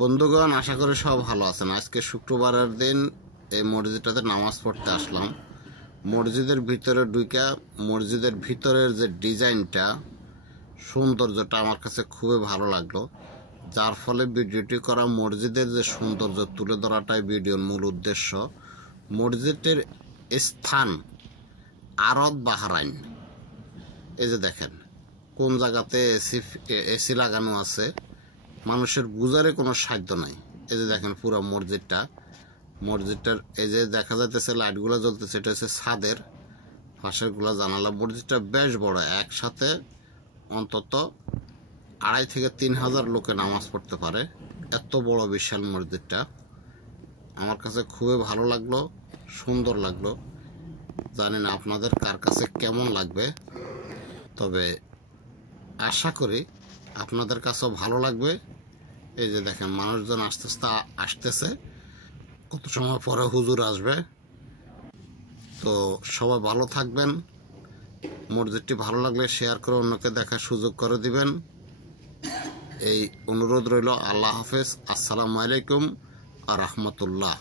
বন্ধুগণ, আশা করি সব ভালো আছেন। আজকে শুক্রবারের দিন এই মসজিদটাতে নামাজ পড়তে আসলাম। মসজিদের ভিতরে ঢুকা মসজিদের ভিতরের যে ডিজাইনটা, সৌন্দর্যটা আমার কাছে খুবই ভালো লাগলো, যার ফলে ভিডিওটি করা। মসজিদের যে সৌন্দর্য তুলে ধরাটাই ভিডিওর মূল উদ্দেশ্য। মসজিদের স্থান আরব বাহরাইন। এই যে দেখেন কোন জায়গাতে এসি লাগানো আছে, মানুষের বুঝারে কোনো সাধ্য নাই। এই যে দেখেন পুরো মসজিদটার এই যে দেখা যাইতেছে লাইটগুলো জ্বলতেছে, এটা হচ্ছে ছাদের পাশেরগুলো জানালা। মসজিদটা বেশ বড়, একসাথে অন্তত 2,500 থেকে 3,000 লোকে নামাজ পড়তে পারে। এত বড় বিশাল মসজিদটা আমার কাছে খুবই ভালো লাগলো, সুন্দর লাগলো। জানি না আপনাদের কার কাছে কেমন লাগবে, তবে আশা করি আপনাদের কাছেও ভালো লাগবে। এই যে দেখেন মানুষজন আস্তে আস্তে আসতেছে, কত সময় পরে হুজুর আসবে। তো সবাই ভালো থাকবেন। মসজিদটি ভালো লাগলে শেয়ার করে অন্যকে দেখার সুযোগ করে দিবেন, এই অনুরোধ রইল। আল্লাহ হাফেজ। আসসালামু আলাইকুম আ রহমতুল্লাহ।